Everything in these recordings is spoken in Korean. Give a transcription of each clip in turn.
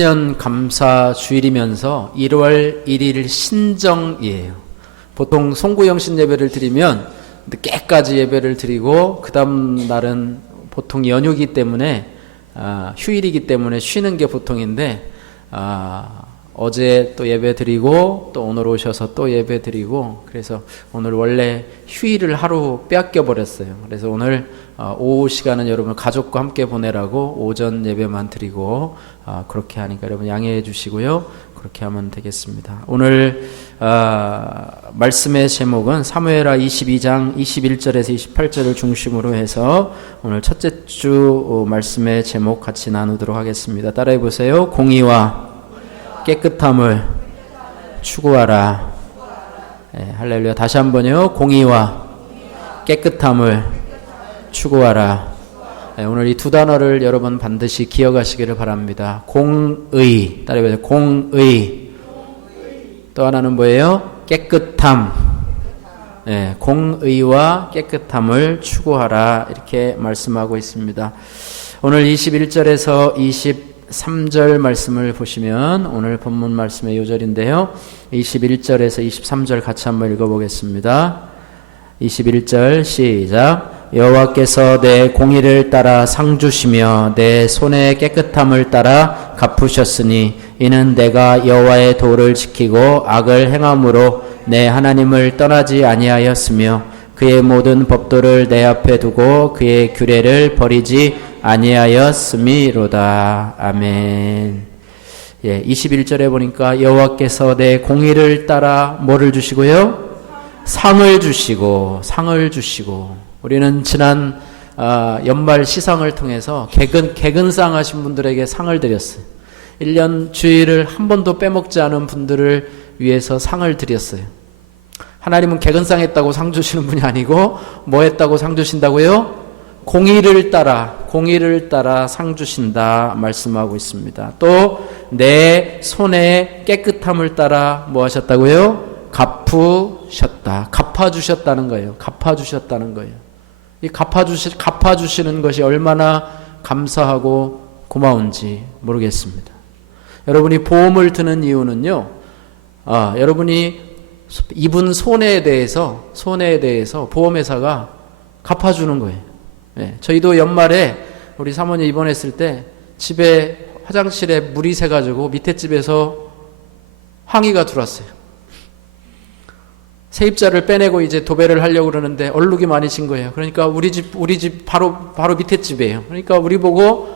신년 감사 주일이면서 1월 1일 신정이에요. 보통 송구영신 예배를 드리면 늦게까지 예배를 드리고 그 다음 날은 보통 연휴이기 때문에 휴일이기 때문에 쉬는 게 보통인데 어제 또 예배 드리고 또 오늘 오셔서 또 예배 드리고 그래서 오늘 원래 휴일을 하루 빼앗겨 버렸어요. 그래서 오늘 오후 시간은 여러분 가족과 함께 보내라고 오전 예배만 드리고 그렇게 하니까 여러분 양해해 주시고요. 그렇게 하면 되겠습니다. 오늘 말씀의 제목은 사무엘하 22장 21절에서 28절을 중심으로 해서 오늘 첫째 주 말씀의 제목 같이 나누도록 하겠습니다. 따라해 보세요. 공의와 깨끗함을 추구하라. 네, 할렐루야. 다시 한번요. 공의와 깨끗함을 추구하라. 네, 오늘 이 두 단어를 여러분 반드시 기억하시기를 바랍니다. 공의. 따라해보세요. 공의. 또 하나는 뭐예요? 깨끗함. 네, 공의와 깨끗함을 추구하라. 이렇게 말씀하고 있습니다. 오늘 21절에서 23절 말씀을 보시면 오늘 본문 말씀의 요절인데요. 21절에서 23절 같이 한번 읽어보겠습니다. 21절 시작. 여호와께서 내 공의를 따라 상 주시며 내 손의 깨끗함을 따라 갚으셨으니 이는 내가 여호와의 도를 지키고 악을 행함으로 내 하나님을 떠나지 아니하였으며 그의 모든 법도를 내 앞에 두고 그의 규례를 버리지 아니하였음이로다. 아멘. 21절에 보니까 여호와께서 내 공의를 따라 뭐를 주시고요? 상을 주시고 우리는 지난 연말 시상을 통해서 개근상 하신 분들에게 상을 드렸어요. 1년 주일을 한 번도 빼먹지 않은 분들을 위해서 상을 드렸어요. 하나님은 개근상 했다고 상 주시는 분이 아니고 뭐 했다고 상 주신다고요? 공의를 따라 상 주신다 말씀하고 있습니다. 또 내 손의 깨끗함을 따라 뭐 하셨다고요? 갚아주셨다는 거예요. 이 갚아주시는 것이 얼마나 감사하고 고마운지 모르겠습니다. 여러분이 보험을 드는 이유는요, 여러분이 입은 손해에 대해서 보험회사가 갚아주는 거예요. 네, 저희도 연말에 우리 사모님 입원했을 때 집에 화장실에 물이 새가지고 밑에 집에서 항의가 들어왔어요. 세입자를 빼내고 이제 도배를 하려고 그러는데 얼룩이 많이 진 거예요. 그러니까 우리 집 바로 밑에 집이에요. 그러니까 우리 보고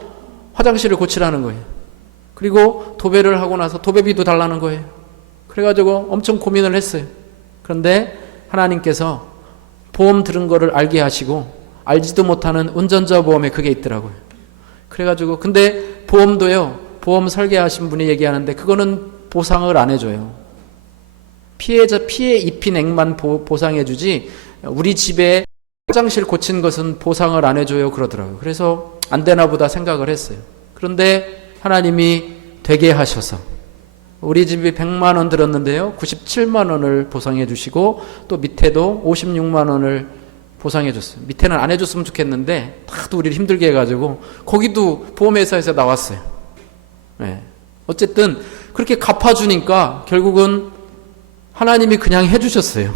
화장실을 고치라는 거예요. 그리고 도배를 하고 나서 도배비도 달라는 거예요. 그래가지고 엄청 고민을 했어요. 그런데 하나님께서 보험 들은 거를 알게 하시고 알지도 못하는 운전자 보험에 그게 있더라고요. 그래가지고 근데 보험도요, 보험 설계하신 분이 얘기하는데 그거는 보상을 안 해줘요. 피해 입힌 액만 보상해주지 우리 집에 화장실 고친 것은 보상을 안 해줘요 그러더라고요. 그래서 안 되나 보다 생각을 했어요. 그런데 하나님이 되게 하셔서 우리 집이 100만 원 들었는데요 97만 원을 보상해 주시고 또 밑에도 56만 원을 보상해 줬어요. 밑에는 안 해줬으면 좋겠는데 다도 우리를 힘들게 해가지고 거기도 보험회사에서 나왔어요. 네. 어쨌든 그렇게 갚아주니까 결국은 하나님이 그냥 해주셨어요.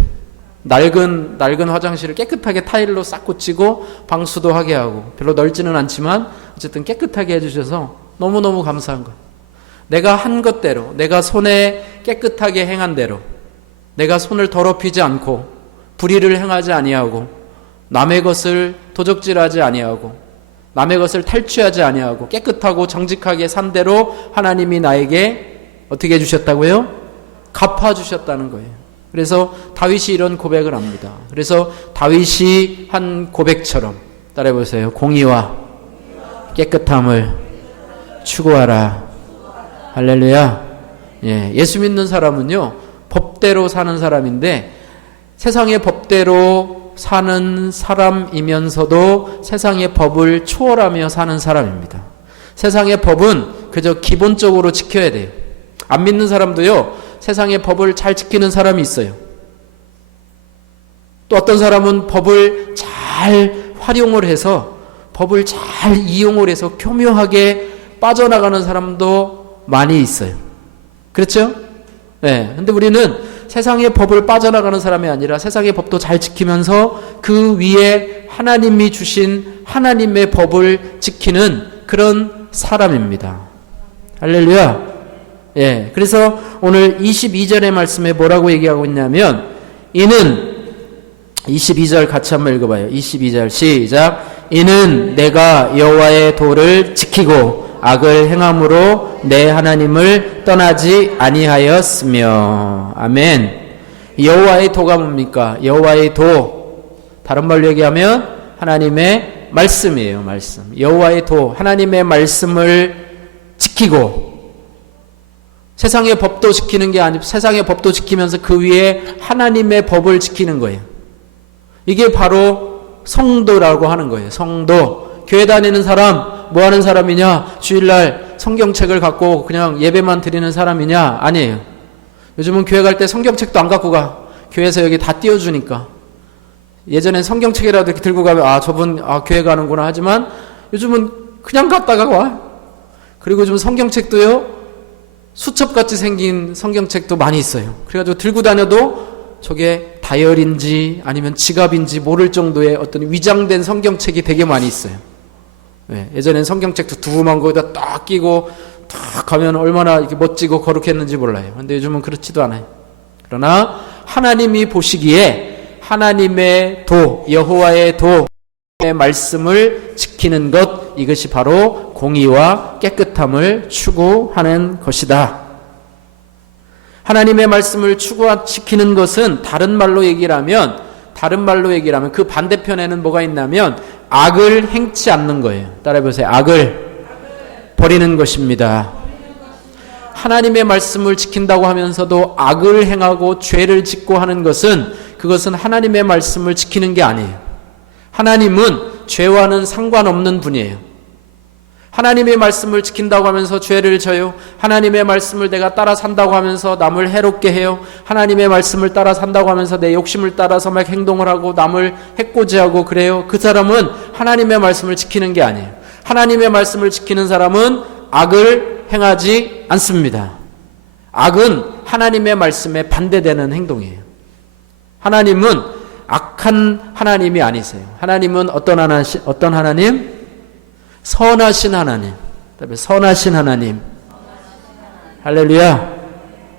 낡은 화장실을 깨끗하게 타일로 싹 고치고 방수도 하게 하고 별로 넓지는 않지만 어쨌든 깨끗하게 해주셔서 너무너무 감사한 거예요. 내가 한 것대로 내가 손에 깨끗하게 행한 대로 내가 손을 더럽히지 않고 불의를 행하지 아니하고 남의 것을 도적질하지 아니하고 남의 것을 탈취하지 아니하고 깨끗하고 정직하게 산 대로 하나님이 나에게 어떻게 해주셨다고요? 갚아주셨다는 거예요. 그래서 다윗이 이런 고백을 합니다. 그래서 다윗이 한 고백처럼 따라해보세요. 공의와 깨끗함을 추구하라. 할렐루야. 예수 믿는 사람은요 법대로 사는 사람인데 세상의 법대로 사는 사람이면서도 세상의 법을 초월하며 사는 사람입니다. 세상의 법은 그저 기본적으로 지켜야 돼요. 안 믿는 사람도요 세상의 법을 잘 지키는 사람이 있어요. 또 어떤 사람은 법을 잘 활용을 해서 법을 잘 이용을 해서 교묘하게 빠져나가는 사람도 많이 있어요. 그렇죠? 네. 근데 우리는 세상의 법을 빠져나가는 사람이 아니라 세상의 법도 잘 지키면서 그 위에 하나님이 주신 하나님의 법을 지키는 그런 사람입니다. 할렐루야. 예. 그래서 오늘 22절의 말씀에 뭐라고 얘기하고 있냐면, 이는 22절 같이 한번 읽어봐요. 22절 시작. 이는 내가 여호와의 도를 지키고 악을 행함으로 내 하나님을 떠나지 아니하였으며. 아멘. 여호와의 도가 뭡니까? 여호와의 도, 다른 말로 얘기하면 하나님의 말씀이에요. 말씀. 여호와의 도, 하나님의 말씀을 지키고, 세상의 법도 지키는 게 아니고 세상의 법도 지키면서 그 위에 하나님의 법을 지키는 거예요. 이게 바로 성도라고 하는 거예요. 성도. 교회 다니는 사람, 뭐 하는 사람이냐? 주일날 성경책을 갖고 그냥 예배만 드리는 사람이냐? 아니에요. 요즘은 교회 갈 때 성경책도 안 갖고 가. 교회에서 여기 다 띄워주니까. 예전엔 성경책이라도 이렇게 들고 가면 아, 저분 교회 가는구나 하지만 요즘은 그냥 갔다가 와. 그리고 좀 성경책도요, 수첩같이 생긴 성경책도 많이 있어요. 그래가지고 들고 다녀도 저게 다이어리인지 아니면 지갑인지 모를 정도의 어떤 위장된 성경책이 되게 많이 있어요. 네, 예전엔 성경책도 두툼한 거에다 딱 끼고 딱 가면 얼마나 이렇게 멋지고 거룩했는지 몰라요. 근데 요즘은 그렇지도 않아요. 그러나 하나님이 보시기에 하나님의 도, 여호와의 도, 의 말씀을 지키는 것, 이것이 바로 공의와 깨끗함을 추구하는 것이다. 하나님의 말씀을 지키는 것은 다른 말로 얘기를 하면 그 반대편에는 뭐가 있냐면 악을 행치 않는 거예요. 따라해보세요. 악을 버리는 것입니다. 하나님의 말씀을 지킨다고 하면서도 악을 행하고 죄를 짓고 하는 것은, 그것은 하나님의 말씀을 지키는 게 아니에요. 하나님은 죄와는 상관없는 분이에요. 하나님의 말씀을 지킨다고 하면서 죄를 져요. 하나님의 말씀을 내가 따라 산다고 하면서 남을 해롭게 해요. 하나님의 말씀을 따라 산다고 하면서 내 욕심을 따라서 막 행동을 하고 남을 해코지하고 그래요. 그 사람은 하나님의 말씀을 지키는 게 아니에요. 하나님의 말씀을 지키는 사람은 악을 행하지 않습니다. 악은 하나님의 말씀에 반대되는 행동이에요. 하나님은 악한 하나님이 아니세요. 하나님은 어떤 하나님? 선하신 하나님. 선하신 하나님. 할렐루야.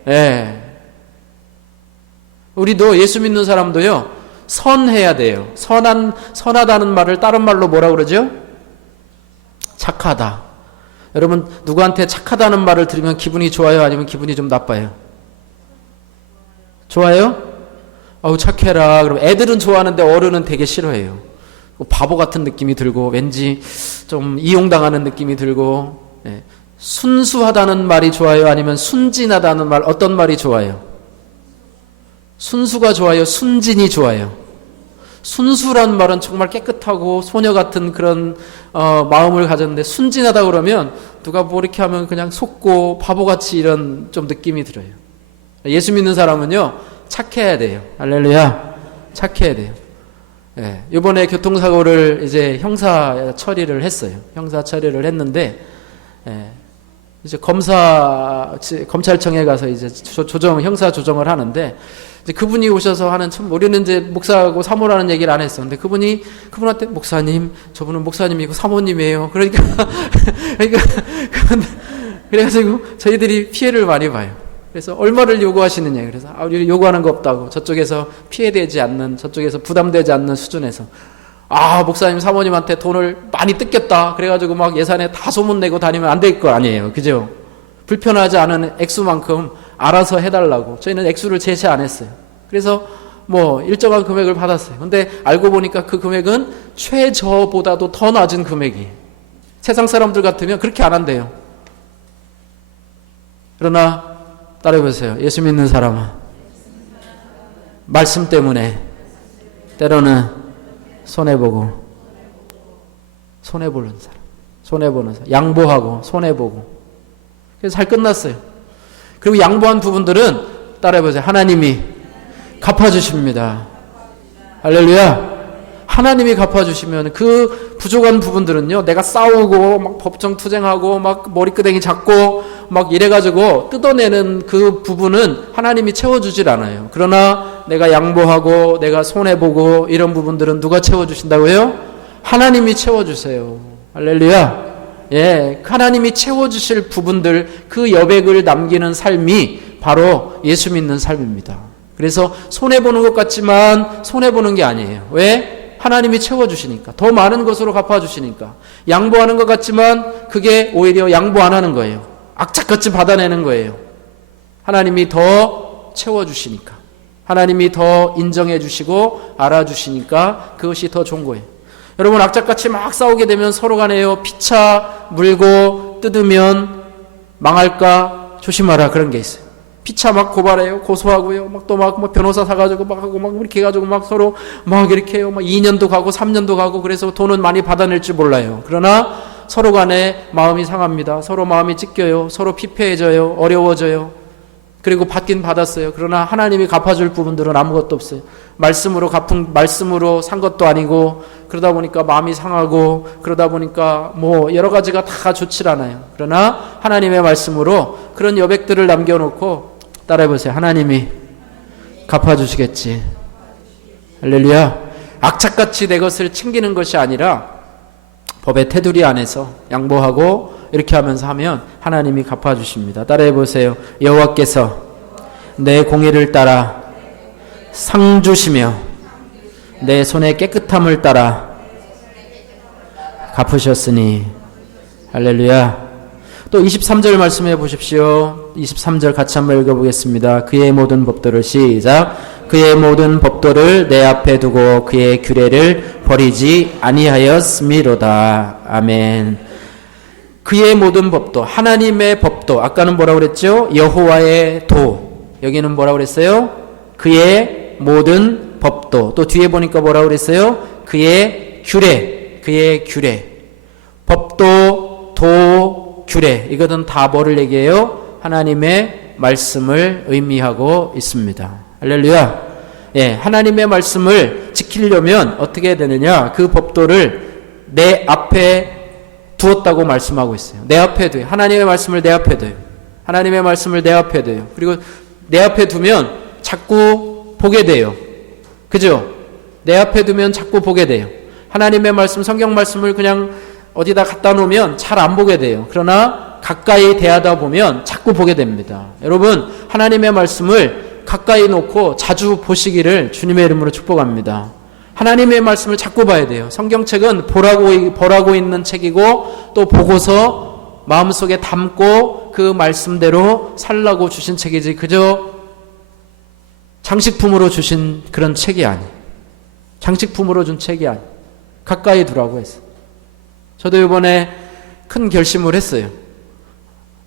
예. 우리도 예수 믿는 사람도요, 선해야 돼요. 선하다는 말을 다른 말로 뭐라 그러죠? 착하다. 여러분, 누구한테 착하다는 말을 들으면 기분이 좋아요? 아니면 기분이 좀 나빠요? 좋아요? 아우 착해라. 그럼 애들은 좋아하는데 어른은 되게 싫어해요. 바보 같은 느낌이 들고 왠지 좀 이용당하는 느낌이 들고. 예. 순수하다는 말이 좋아요? 아니면 순진하다는 말, 어떤 말이 좋아요? 순수가 좋아요? 순진이 좋아요? 순수란 말은 정말 깨끗하고 소녀 같은 그런 마음을 가졌는데, 순진하다 그러면 누가 뭐 이렇게 하면 그냥 속고 바보같이 이런 좀 느낌이 들어요. 예수 믿는 사람은요, 착해야 돼요. 할렐루야. 착해야 돼요. 예, 이번에 교통사고를 이제 형사 처리를 했어요. 형사 처리를 했는데, 예, 이제 검찰청에 가서 이제 형사 조정을 하는데, 이제 그분이 오셔서 하는, 참, 우리는 이제 목사하고 사모라는 얘기를 안 했어. 근데 그분한테 목사님, 저분은 목사님이고 사모님이에요. 그러니까, 그래가지고 저희들이 피해를 많이 봐요. 그래서 얼마를 요구하시느냐. 그래서 우리 요구하는 거 없다고. 저쪽에서 피해되지 않는, 저쪽에서 부담되지 않는 수준에서. 목사님 사모님한테 돈을 많이 뜯겼다. 그래가지고 막 예산에 다 소문내고 다니면 안 될 거 아니에요. 그죠? 불편하지 않은 액수만큼 알아서 해달라고. 저희는 액수를 제시 안 했어요. 그래서 뭐 일정한 금액을 받았어요. 근데 알고 보니까 그 금액은 최저보다도 더 낮은 금액이에요. 세상 사람들 같으면 그렇게 안 한대요. 그러나 따라해보세요. 예수 믿는 사람은 말씀 때문에 때로는 손해보는 사람, 양보하고 손해보고, 그래서 잘 끝났어요. 그리고 양보한 부분들은 따라해보세요. 하나님이 갚아주십니다. 할렐루야. 하나님이 갚아주시면 그 부족한 부분들은요, 내가 싸우고 막 법정 투쟁하고 막 머리끄댕이 잡고 막 이래가지고 뜯어내는 그 부분은 하나님이 채워주질 않아요. 그러나 내가 양보하고 내가 손해보고 이런 부분들은 누가 채워주신다고요? 하나님이 채워주세요. 할렐루야. 예, 하나님이 채워주실 부분들, 그 여백을 남기는 삶이 바로 예수 믿는 삶입니다. 그래서 손해보는 것 같지만 손해보는 게 아니에요. 왜? 하나님이 채워주시니까. 더 많은 것으로 갚아주시니까. 양보하는 것 같지만 그게 오히려 양보 안 하는 거예요. 악착같이 받아내는 거예요. 하나님이 더 채워주시니까. 하나님이 더 인정해 주시고 알아주시니까 그것이 더 좋은 거예요. 여러분, 악착같이 막 싸우게 되면 서로 간에요, 피차 물고 뜯으면 망할까 조심하라, 그런 게 있어요. 피차 막 고발해요, 고소하고요, 막 또 막 변호사 사가지고 막 하고 막 이렇게 해가지고 막 서로 막 이렇게 해요. 막 2년도 가고 3년도 가고, 그래서 돈은 많이 받아낼 줄 몰라요. 그러나 서로 간에 마음이 상합니다. 서로 마음이 찢겨요. 서로 피폐해져요. 어려워져요. 그리고 받긴 받았어요. 그러나 하나님이 갚아줄 부분들은 아무것도 없어요. 말씀으로 산 것도 아니고, 그러다 보니까 마음이 상하고, 그러다 보니까 뭐 여러 가지가 다 좋질 않아요. 그러나 하나님의 말씀으로 그런 여백들을 남겨놓고 따라해보세요. 하나님이 갚아주시겠지. 할렐루야. 악착같이 내 것을 챙기는 것이 아니라 법의 테두리 안에서 양보하고 이렇게 하면서 하면 하나님이 갚아주십니다. 따라해보세요. 여호와께서 내 공의를 따라 상 주시며 내 손의 깨끗함을 따라 갚으셨으니. 할렐루야. 또 23절 말씀해 보십시오. 23절 같이 한번 읽어보겠습니다. 그의 모든 법도를, 시작. 그의 모든 법도를 내 앞에 두고 그의 규례를 버리지 아니하였음이로다. 아멘. 그의 모든 법도, 하나님의 법도, 아까는 뭐라고 그랬죠? 여호와의 도. 여기는 뭐라고 그랬어요? 그의 모든 법도. 또 뒤에 보니까 뭐라고 그랬어요? 그의 규례. 그의 규례. 법도, 도, 규례. 이것은 다 뭐를 얘기해요? 하나님의 말씀을 의미하고 있습니다. 할렐루야. 예, 하나님의 말씀을 지키려면 어떻게 해야 되느냐? 그 법도를 내 앞에 두었다고 말씀하고 있어요. 내 앞에 둬요. 하나님의 말씀을 내 앞에 둬요. 하나님의 말씀을 내 앞에 둬요. 그리고 내 앞에 두면 자꾸 보게 돼요. 그죠? 내 앞에 두면 자꾸 보게 돼요. 하나님의 말씀, 성경 말씀을 그냥 어디다 갖다 놓으면 잘 안 보게 돼요. 그러나 가까이 대하다 보면 자꾸 보게 됩니다. 여러분, 하나님의 말씀을 가까이 놓고 자주 보시기를 주님의 이름으로 축복합니다. 하나님의 말씀을 자꾸 봐야 돼요. 성경책은 보라고 있는 책이고, 또 보고서 마음속에 담고 그 말씀대로 살라고 주신 책이지, 그저 장식품으로 주신 그런 책이 아니에요. 장식품으로 준 책이 아니에요. 가까이 두라고 했어요. 저도 이번에 큰 결심을 했어요.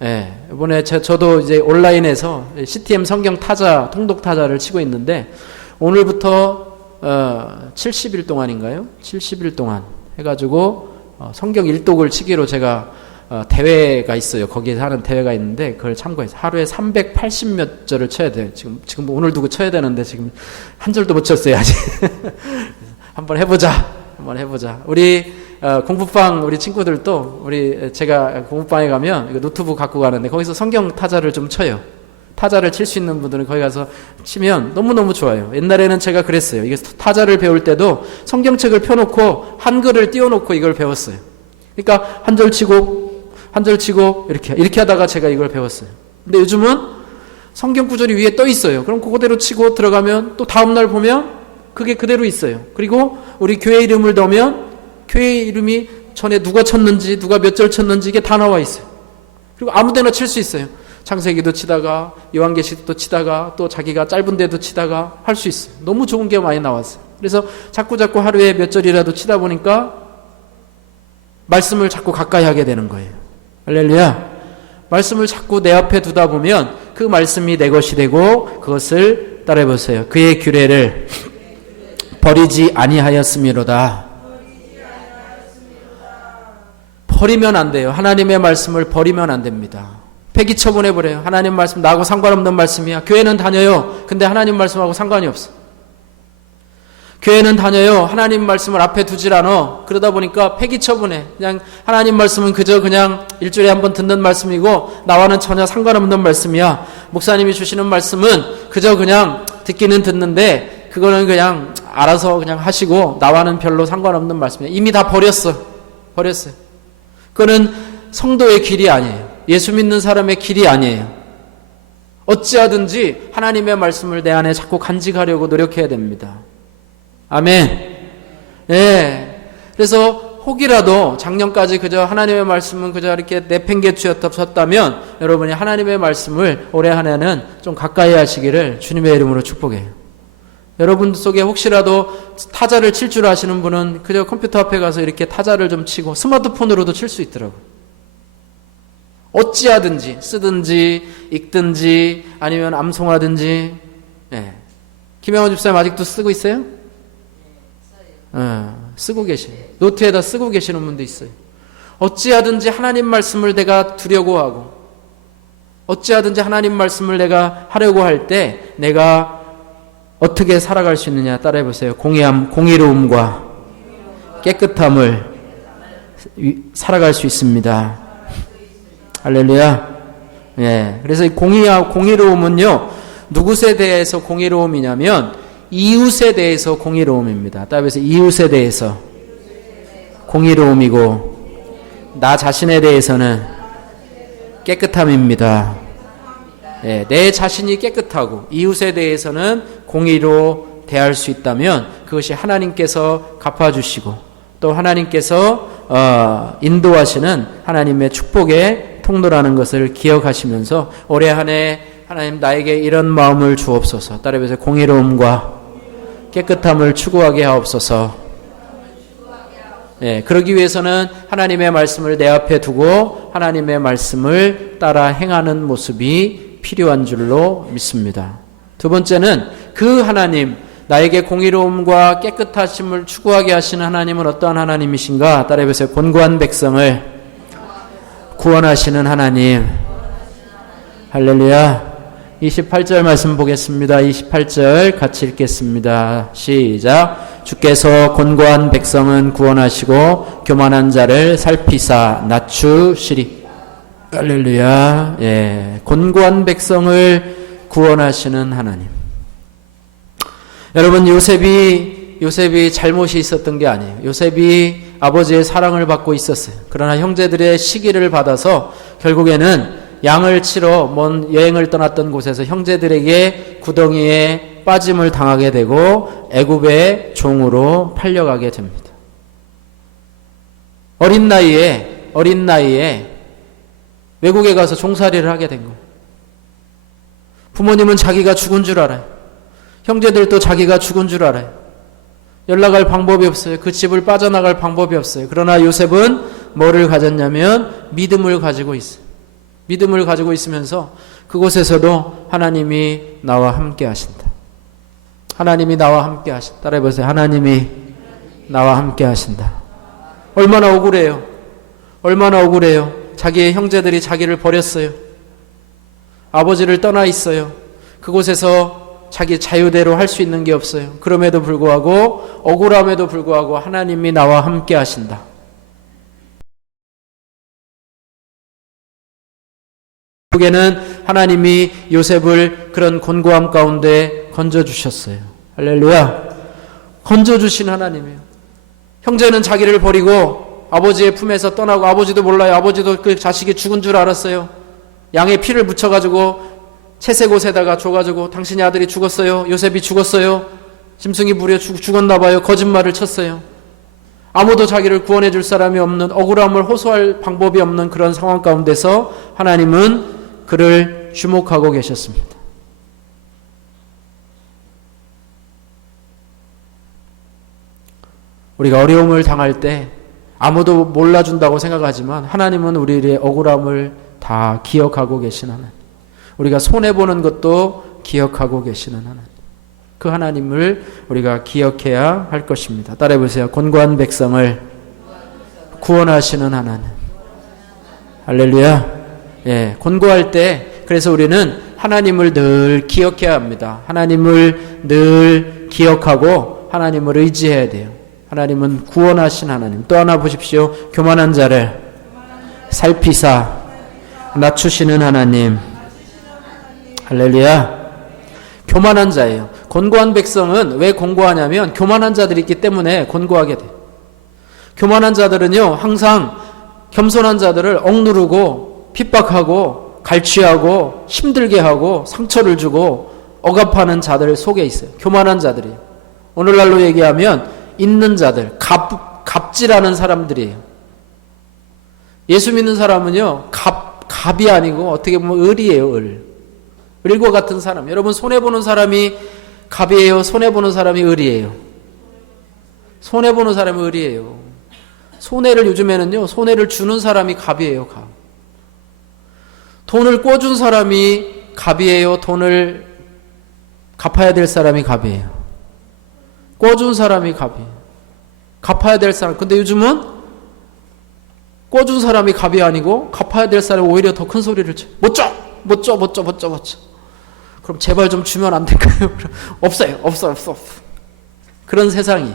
예, 이번에 저도 이제 온라인에서 CTM 성경 타자, 통독 타자를 치고 있는데, 오늘부터 70일 동안인가요? 70일 동안 해가지고 성경 일독을 치기로 제가 대회가 있어요. 거기에서 하는 대회가 있는데 그걸 참고해서 하루에 380몇 절을 쳐야 돼요. 지금 오늘 두고 쳐야 되는데 지금 한 절도 못 쳤어요, 아직. 한번 해보자. 우리 공부방 우리 친구들도 제가 공부방에 가면 노트북 갖고 가는데 거기서 성경 타자를 좀 쳐요. 타자를 칠 수 있는 분들은 거기 가서 치면 너무너무 좋아요. 옛날에는 제가 그랬어요. 이게 타자를 배울 때도 성경책을 펴놓고 한글을 띄워놓고 이걸 배웠어요. 그러니까 한 절 치고 이렇게 하다가 제가 이걸 배웠어요. 근데 요즘은 성경 구절이 위에 떠 있어요. 그럼 그거대로 치고 들어가면 또 다음날 보면 그게 그대로 있어요. 그리고 우리 교회 이름을 넣으면 교회 이름이 전에 누가 쳤는지, 누가 몇 절 쳤는지 이게 다 나와 있어요. 그리고 아무데나 칠 수 있어요. 창세기도 치다가 요한계시도 치다가 또 자기가 짧은 데도 치다가 할 수 있어요. 너무 좋은 게 많이 나왔어요. 그래서 자꾸 하루에 몇 절이라도 치다 보니까 말씀을 자꾸 가까이 하게 되는 거예요. 할렐루야. 말씀을 자꾸 내 앞에 두다 보면 그 말씀이 내 것이 되고, 그것을 따라해보세요. 그의 규례를 버리지 아니하였음이로다. 버리면 안 돼요. 하나님의 말씀을 버리면 안 됩니다. 폐기 처분해버려요. 하나님 말씀 나하고 상관없는 말씀이야. 교회는 다녀요. 근데 하나님 말씀하고 상관이 없어. 교회는 다녀요. 하나님 말씀을 앞에 두질 않아. 그러다 보니까 폐기처분해. 그냥 하나님 말씀은 그저 그냥 일주일에 한 번 듣는 말씀이고 나와는 전혀 상관없는 말씀이야. 목사님이 주시는 말씀은 그저 그냥 듣기는 듣는데 그거는 그냥 알아서 그냥 하시고 나와는 별로 상관없는 말씀이야. 이미 다 버렸어요. 그거는 성도의 길이 아니에요. 예수 믿는 사람의 길이 아니에요. 어찌하든지 하나님의 말씀을 내 안에 자꾸 간직하려고 노력해야 됩니다. 아멘. 예. 그래서 혹이라도 작년까지 그저 하나님의 말씀은 그저 이렇게 내팽개치였다면 여러분이 하나님의 말씀을 올해 한 해는 좀 가까이 하시기를 주님의 이름으로 축복해요. 여러분 속에 혹시라도 타자를 칠 줄 아시는 분은 그저 컴퓨터 앞에 가서 이렇게 타자를 좀 치고 스마트폰으로도 칠 수 있더라고요. 어찌하든지 쓰든지 읽든지 아니면 암송하든지. 예. 김영호 집사님 아직도 쓰고 있어요? 쓰고 계시네. 노트에다 쓰고 계시는 분도 있어요. 어찌하든지 하나님 말씀을 내가 두려고 하고 어찌하든지 하나님 말씀을 내가 하려고 할 때 내가 어떻게 살아갈 수 있느냐 따라해 보세요. 공의로움과 깨끗함을 살아갈 수 있습니다. 할렐루야. 예. 그래서 이 공의로움은요, 누구에 대해서 공의로움이냐면 이웃에 대해서 공의로움입니다. 따라서 이웃에 대해서 공의로움이고 나 자신에 대해서는 깨끗함입니다. 예, 내 자신이 깨끗하고 이웃에 대해서는 공의로 대할 수 있다면 그것이 하나님께서 갚아주시고 또 하나님께서 인도하시는 하나님의 축복의 통로라는 것을 기억하시면서 올해 한 해 하나님 나에게 이런 마음을 주옵소서. 따라해서 공의로움과 깨끗함을 추구하게 하옵소서. 예, 그러기 위해서는 하나님의 말씀을 내 앞에 두고 하나님의 말씀을 따라 행하는 모습이 필요한 줄로 믿습니다. 두 번째는 그 하나님, 나에게 공의로움과 깨끗하심을 추구하게 하시는 하나님은 어떠한 하나님이신가? 따라해보세요. 곤고한 백성을 구원하시는 하나님. 할렐루야. 28절 말씀 보겠습니다. 28절 같이 읽겠습니다. 시작. 주께서 곤고한 백성은 구원하시고 교만한 자를 살피사 낮추시리. 할렐루야. 예, 곤고한 백성을 구원하시는 하나님. 여러분, 요셉이 잘못이 있었던 게 아니에요. 요셉이 아버지의 사랑을 받고 있었어요. 그러나 형제들의 시기를 받아서 결국에는 양을 치러 먼 여행을 떠났던 곳에서 형제들에게 구덩이에 빠짐을 당하게 되고 애굽의 종으로 팔려가게 됩니다. 어린 나이에 외국에 가서 종살이를 하게 된 거예요. 부모님은 자기가 죽은 줄 알아요. 형제들도 자기가 죽은 줄 알아요. 연락할 방법이 없어요. 그 집을 빠져나갈 방법이 없어요. 그러나 요셉은 뭐를 가졌냐면 믿음을 가지고 있어요. 믿음을 가지고 있으면서 그곳에서도 하나님이 나와 함께 하신다. 하나님이 나와 함께 하신다. 따라해보세요. 하나님이 나와 함께 하신다. 얼마나 억울해요. 얼마나 억울해요. 자기의 형제들이 자기를 버렸어요. 아버지를 떠나 있어요. 그곳에서 자기 자유대로 할 수 있는 게 없어요. 그럼에도 불구하고 억울함에도 불구하고 하나님이 나와 함께 하신다. 결국에는 하나님이 요셉을 그런 곤고함 가운데 건져주셨어요. 할렐루야. 건져주신 하나님이에요. 형제는 자기를 버리고 아버지의 품에서 떠나고 아버지도 몰라요. 아버지도 그 자식이 죽은 줄 알았어요. 양의 피를 묻혀가지고 채색 옷에다가 줘가지고 당신의 아들이 죽었어요. 요셉이 죽었어요. 짐승이 부려 죽었나 봐요. 거짓말을 쳤어요. 아무도 자기를 구원해 줄 사람이 없는 억울함을 호소할 방법이 없는 그런 상황 가운데서 하나님은 그를 주목하고 계셨습니다. 우리가 어려움을 당할 때 아무도 몰라준다고 생각하지만 하나님은 우리의 억울함을 다 기억하고 계신 하나님. 우리가 손해보는 것도 기억하고 계시는 하나님. 그 하나님을 우리가 기억해야 할 것입니다. 따라해보세요. 곤고한 백성을 구원하시는 하나님. 할렐루야. 예, 곤고할 때 그래서 우리는 하나님을 늘 기억해야 합니다. 하나님을 늘 기억하고 하나님을 의지해야 돼요. 하나님은 구원하신 하나님. 또 하나 보십시오. 교만한 자를 살피사 낮추시는 하나님. 할렐루야. 교만한 자예요. 곤고한 백성은 왜 곤고하냐면 교만한 자들이 있기 때문에 곤고하게 돼요. 교만한 자들은요, 항상 겸손한 자들을 억누르고 핍박하고 갈취하고 힘들게 하고 상처를 주고 억압하는 자들 속에 있어요. 교만한 자들이에요. 오늘날로 얘기하면 있는 자들, 갑질하는 사람들이에요. 예수 믿는 사람은요, 갑이 아니고 어떻게 보면 을이에요, 을. 을과 같은 사람. 여러분, 손해보는 사람이 갑이에요? 손해보는 사람이 을이에요? 손해보는 사람이 을이에요. 손해를 요즘에는요, 손해를 주는 사람이 갑이에요, 갑. 돈을 꿔준 사람이 갑이에요? 돈을 갚아야 될 사람이 갑이에요? 꿔준 사람이 갑이에요. 갚아야 될 사람. 근데 요즘은 꿔준 사람이 갑이 아니고 갚아야 될 사람이 오히려 더 큰 소리를 쳐. 못 줘! 못 줘! 못 줘! 못 줘! 못 줘! 그럼 제발 좀 주면 안 될까요? 없어요. 없어. 그런 세상이.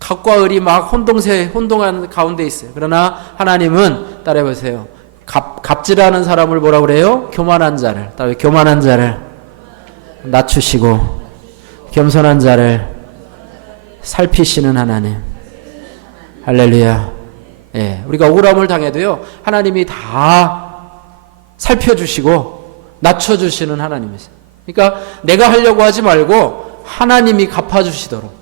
갑과 을이 막 혼동한 가운데 있어요. 그러나 하나님은 따라해보세요. 갑질하는 사람을 뭐라 그래요? 교만한 자를. 교만한 자를 낮추시고 겸손한 자를 살피시는 하나님. 할렐루야. 예, 우리가 억울함을 당해도요, 하나님이 다 살펴주시고 낮춰주시는 하나님이세요. 그러니까 내가 하려고 하지 말고 하나님이 갚아주시도록,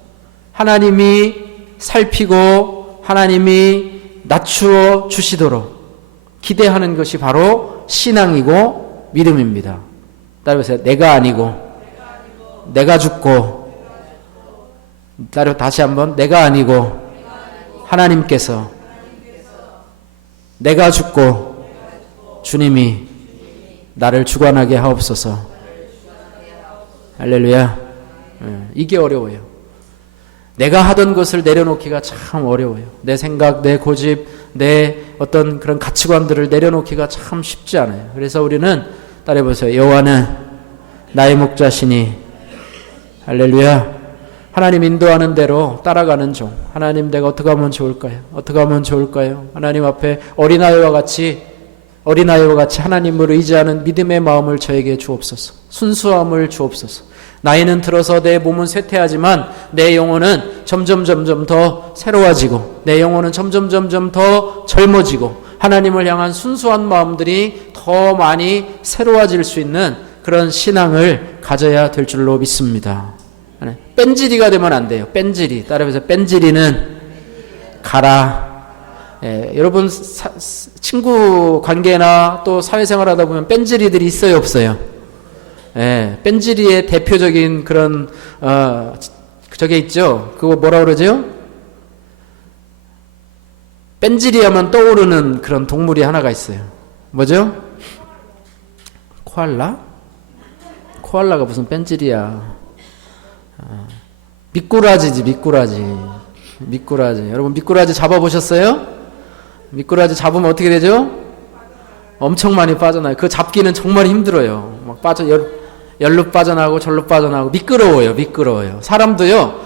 하나님이 살피고 하나님이 낮추어 주시도록 기대하는 것이 바로 신앙이고 믿음입니다. 따라해보세요. 내가 아니고 내가 죽고, 따라 다시 한번, 내가 아니고 하나님께서, 내가 죽고 주님이 나를 주관하게 하옵소서. 할렐루야. 이게 어려워요. 내가 하던 것을 내려놓기가 참 어려워요. 내 생각, 내 고집, 내 어떤 그런 가치관들을 내려놓기가 참 쉽지 않아요. 그래서 우리는 따라해보세요. 여호와는 나의 목자시니, 할렐루야. 하나님 인도하는 대로 따라가는 종. 하나님, 내가 어떻게 하면 좋을까요? 어떻게 하면 좋을까요? 하나님 앞에 어린아이와 같이 하나님을 의지하는 믿음의 마음을 저에게 주옵소서. 순수함을 주옵소서. 나이는 들어서 내 몸은 쇠퇴하지만 내 영혼은 점점 더 새로워지고, 내 영혼은 점점 더 젊어지고, 하나님을 향한 순수한 마음들이 더 많이 새로워질 수 있는 그런 신앙을 가져야 될 줄로 믿습니다. 뺀질이가 되면 안 돼요. 뺀질이. 따라해서 뺀질이는 가라. 예, 여러분 친구 관계나 또 사회생활 하다 보면 뺀질이들이 있어요, 없어요? 예, 뺀질이의 대표적인 그런 저게 있죠. 그거 뭐라 그러죠? 뺀질이 하면 떠오르는 그런 동물이 하나가 있어요. 뭐죠? 코알라? 코알라가 무슨 뺀질이야. 미꾸라지지, 미꾸라지. 여러분 미꾸라지 잡아보셨어요? 미꾸라지 잡으면 어떻게 되죠? 엄청 많이 빠져나요. 그 잡기는 정말 힘들어요. 막 열로 빠져나가고 절로 빠져나가고 미끄러워요. 사람도요,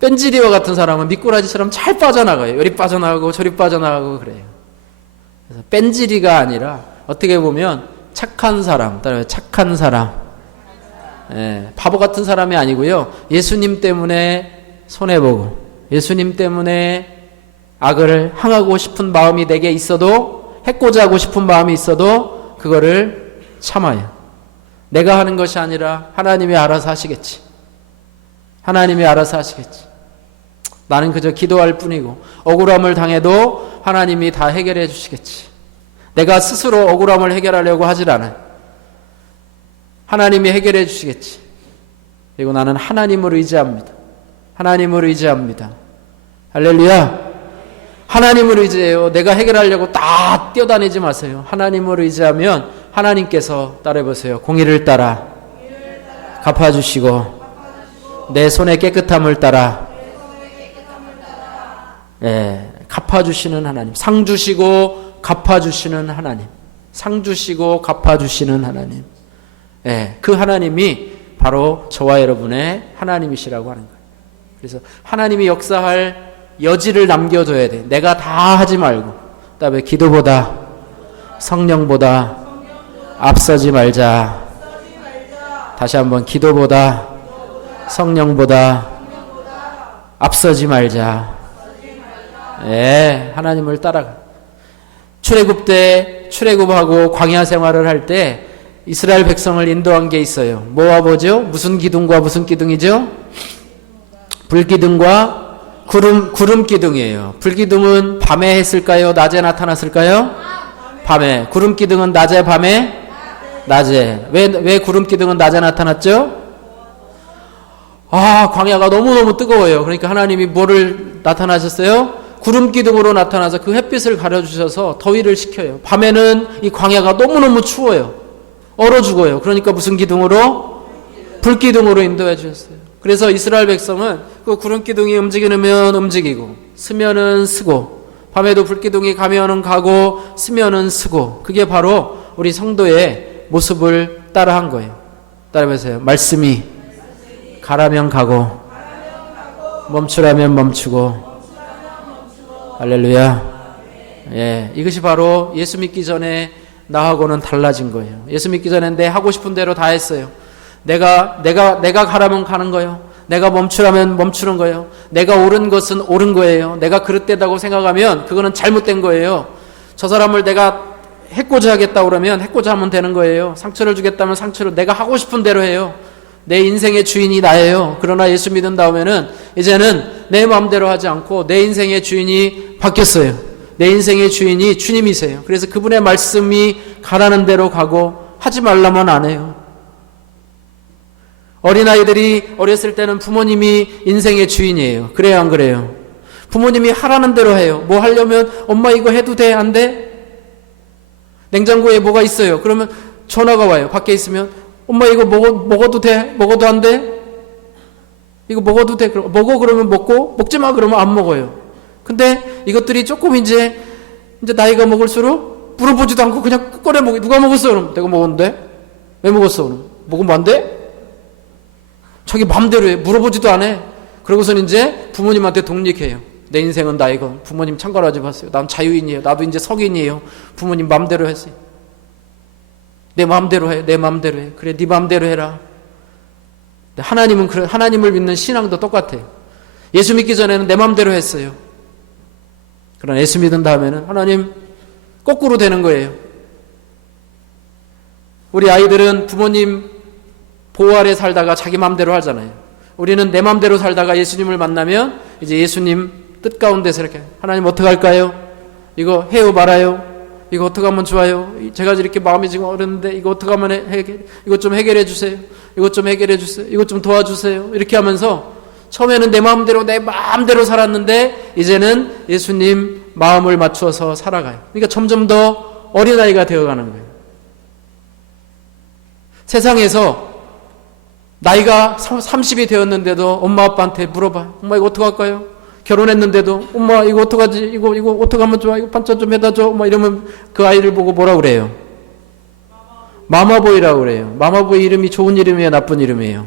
뺀질이와 같은 사람은 미꾸라지처럼 잘 빠져나가요. 여리 빠져나가고 저리 빠져나가고 그래요. 그래서 뺀질이가 아니라 어떻게 보면 착한 사람, 따라요. 착한 사람. 예, 바보 같은 사람이 아니고요. 예수님 때문에 손해보고, 예수님 때문에 악을 향하고 싶은 마음이 내게 있어도, 해코자 하고 싶은 마음이 있어도 그거를 참아요. 내가 하는 것이 아니라 하나님이 알아서 하시겠지. 하나님이 알아서 하시겠지. 나는 그저 기도할 뿐이고, 억울함을 당해도 하나님이 다 해결해 주시겠지. 내가 스스로 억울함을 해결하려고 하질 않아요. 하나님이 해결해 주시겠지. 그리고 나는 하나님을 의지합니다. 하나님을 의지합니다. 할렐루야. 하나님을 의지해요. 내가 해결하려고 다 뛰어다니지 마세요. 하나님을 의지하면 하나님께서, 따라해보세요. 공의를 따라 갚아주시고 내 손의 깨끗함을 따라 갚아주시는 하나님. 상 주시고 갚아주시는 하나님. 상 주시고 갚아주시는 하나님. 그 하나님이 바로 저와 여러분의 하나님이시라고 하는 거예요. 그래서 하나님이 역사할 여지를 남겨둬야 돼. 내가 다 하지 말고. 그다음에 기도보다 성령보다 앞서지 말자. 다시 한번 기도보다 성령보다 앞서지 말자. 예, 하나님을 따라가. 출애굽 때 출애굽하고 광야 생활을 할 때 이스라엘 백성을 인도한 게 있어요. 뭐와 뭐죠? 무슨 기둥과 무슨 기둥이죠? 불기둥과 구름 기둥이에요. 불기둥은 밤에 했을까요? 낮에 나타났을까요? 밤에. 구름 기둥은 낮에 밤에? 낮에. 왜 구름 기둥은 낮에 나타났죠? 광야가 너무너무 뜨거워요. 그러니까 하나님이 뭐를 나타나셨어요? 구름 기둥으로 나타나서 그 햇빛을 가려주셔서 더위를 식혀요. 밤에는 이 광야가 너무너무 추워요. 얼어 죽어요. 그러니까 무슨 기둥으로? 불기둥으로 인도해 주셨어요. 그래서 이스라엘 백성은 그 구름 기둥이 움직이면 움직이고 스면은 쓰고 밤에도 불기둥이 가면은 가고 스면은 쓰고 그게 바로 우리 성도의 모습을 따라한 거예요. 따라해보세요. 말씀이 가라면 가고 멈추라면 멈추고 할렐루야. 예, 이것이 바로 예수 믿기 전에 나하고는 달라진 거예요. 예수 믿기 전에 내 하고 싶은 대로 다 했어요. 내가 가라면 가는 거예요. 내가 멈추라면 멈추는 거예요. 내가 옳은 것은 옳은 거예요. 내가 그릇되다고 생각하면 그거는 잘못된 거예요. 저 사람을 내가 해코자 하겠다 그러면 해코자 하면 되는 거예요. 상처를 주겠다면 상처를 내가 하고 싶은 대로 해요. 내 인생의 주인이 나예요. 그러나 예수 믿은 다음에는 이제는 내 마음대로 하지 않고 내 인생의 주인이 바뀌었어요. 내 인생의 주인이 주님이세요. 그래서 그분의 말씀이 가라는 대로 가고 하지 말라면 안 해요. 어린아이들이 어렸을 때는 부모님이 인생의 주인이에요. 그래요, 안 그래요? 부모님이 하라는 대로 해요. 뭐 하려면 엄마 이거 해도 돼? 안 돼? 냉장고에 뭐가 있어요. 그러면 전화가 와요. 밖에 있으면 엄마 이거 먹어도 돼? 먹어도 안 돼? 이거 먹어도 돼? 먹어 그러면 먹고 먹지 마 그러면 안 먹어요. 근데 이것들이 조금 이제 나이가 먹을수록 물어보지도 않고 그냥 꺼내 먹어. 누가 먹었어? 그럼 내가 먹었는데? 왜 먹었어? 그럼 먹으면 안 돼? 자기 마음대로 해. 물어보지도 안 해. 그러고서는 이제 부모님한테 독립해요. 내 인생은 나이건 부모님 참관하지 마세요. 난 자유인이에요. 나도 이제 성인이에요. 부모님 마음대로 했어요. 내 마음대로 해. 내 마음대로 해. 그래, 네 마음대로 해라. 하나님은 그래. 하나님을 믿는 신앙도 똑같아요. 예수 믿기 전에는 내 마음대로 했어요. 그러나 예수 믿은 다음에는 하나님 거꾸로 되는 거예요. 우리 아이들은 부모님 보호 아래 살다가 자기 마음대로 하잖아요. 우리는 내 마음대로 살다가 예수님을 만나면 이제 예수님 뜻 가운데서 이렇게 하나님 어떻게 할까요? 이거 해요 말아요? 이거 어떻게 하면 좋아요? 제가 이렇게 마음이 지금 어렵는데 이거 어떻게 하면 이것 좀 해결해 주세요. 이것 좀 해결해 주세요. 이것 좀 도와주세요. 이렇게 하면서 처음에는 내 마음대로 살았는데 이제는 예수님 마음을 맞추어서 살아가요. 그러니까 점점 더 어린아이가 되어가는 거예요. 세상에서 나이가 30이 되었는데도 엄마 아빠한테 물어봐요. 엄마 이거 어떡할까요? 결혼했는데도 엄마 이거 어떡하지? 이거 어떡하면 좋아? 이거 반찬 좀 해다 줘. 엄마 이러면 그 아이를 보고 뭐라 그래요? 마마보이라고 그래요. 마마보이 이름이 좋은 이름이에요? 나쁜 이름이에요?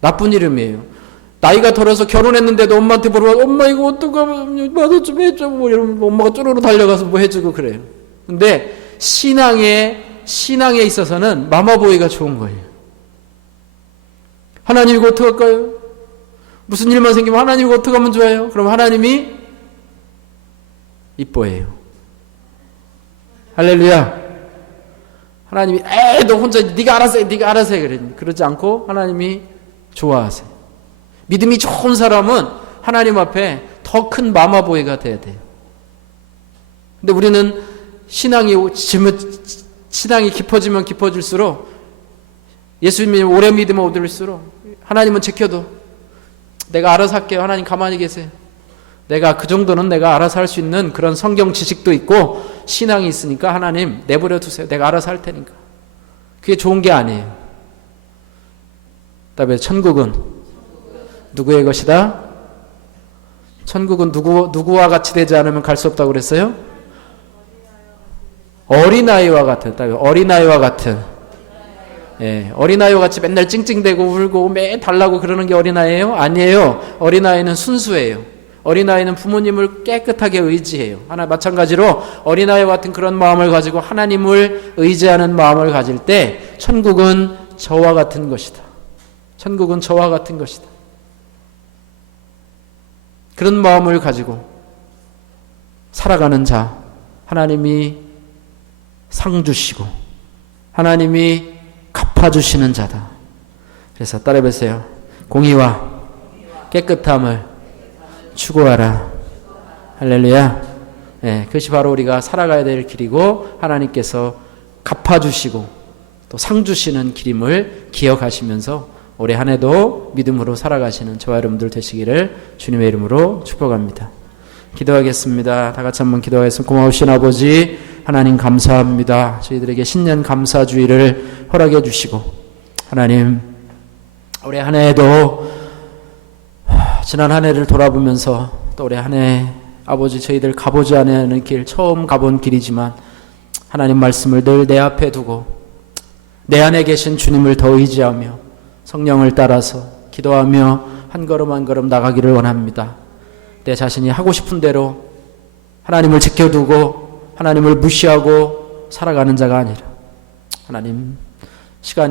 나쁜 이름이에요. 나이가 들어서 결혼했는데도 엄마한테 물어봐. 엄마 이거 어떡하면 나도 좀 해줘. 뭐 이러면 엄마가 쪼르르 달려가서 뭐 해주고 그래요. 근데 신앙에 있어서는 마마보이가 좋은 거예요. 하나님 이거 어떡할까요? 무슨 일만 생기면 하나님 이거 어떡하면 좋아요? 그럼 하나님이 이뻐해요. 할렐루야. 하나님이 너 혼자 네가 알아서 해 그래. 그러지 않고 하나님이 좋아하세요. 믿음이 좋은 사람은 하나님 앞에 더 큰 마마보이가 돼야 돼요. 근데 우리는 신앙이 깊어지면 깊어질수록 예수님이 오래 믿으면 오를수록 하나님은 지켜도 내가 알아서 할게요. 하나님 가만히 계세요. 내가 그 정도는 내가 알아서 할 수 있는 그런 성경 지식도 있고 신앙이 있으니까 하나님 내버려 두세요. 내가 알아서 할 테니까. 그게 좋은 게 아니에요. 그다음에 천국은 누구의 것이다? 천국은 누구와 같이 되지 않으면 갈 수 없다고 그랬어요? 어린아이와 같은. 어린아이와 같은. 예, 어린아이와 같이 맨날 찡찡대고 울고 매 달라고 그러는 게 어린아이예요? 아니에요. 어린아이는 순수해요. 어린아이는 부모님을 깨끗하게 의지해요. 하나 마찬가지로 어린아이와 같은 그런 마음을 가지고 하나님을 의지하는 마음을 가질 때 천국은 저와 같은 것이다. 천국은 저와 같은 것이다. 그런 마음을 가지고 살아가는 자, 하나님이 상 주시고 하나님이 갚아주시는 자다. 그래서 따라해보세요. 공의와 깨끗함을 추구하라. 할렐루야. 네, 그것이 바로 우리가 살아가야 될 길이고 하나님께서 갚아주시고 또 상 주시는 길임을 기억하시면서 올해 한 해도 믿음으로 살아가시는 저와 여러분들 되시기를 주님의 이름으로 축복합니다. 기도하겠습니다. 다 같이 한번 기도하겠습니다. 고마우신 아버지 하나님 감사합니다. 저희들에게 신년 감사주의를 허락해 주시고 하나님 올해 한 해에도 지난 한 해를 돌아보면서 또 올해 한 해 아버지 저희들 가보지 않은 길 처음 가본 길이지만 하나님 말씀을 늘 내 앞에 두고 내 안에 계신 주님을 더 의지하며 성령을 따라서 기도하며 한 걸음 한 걸음 나가기를 원합니다. 내 자신이 하고 싶은 대로 하나님을 지켜두고 하나님을 무시하고 살아가는 자가 아니라 하나님 시간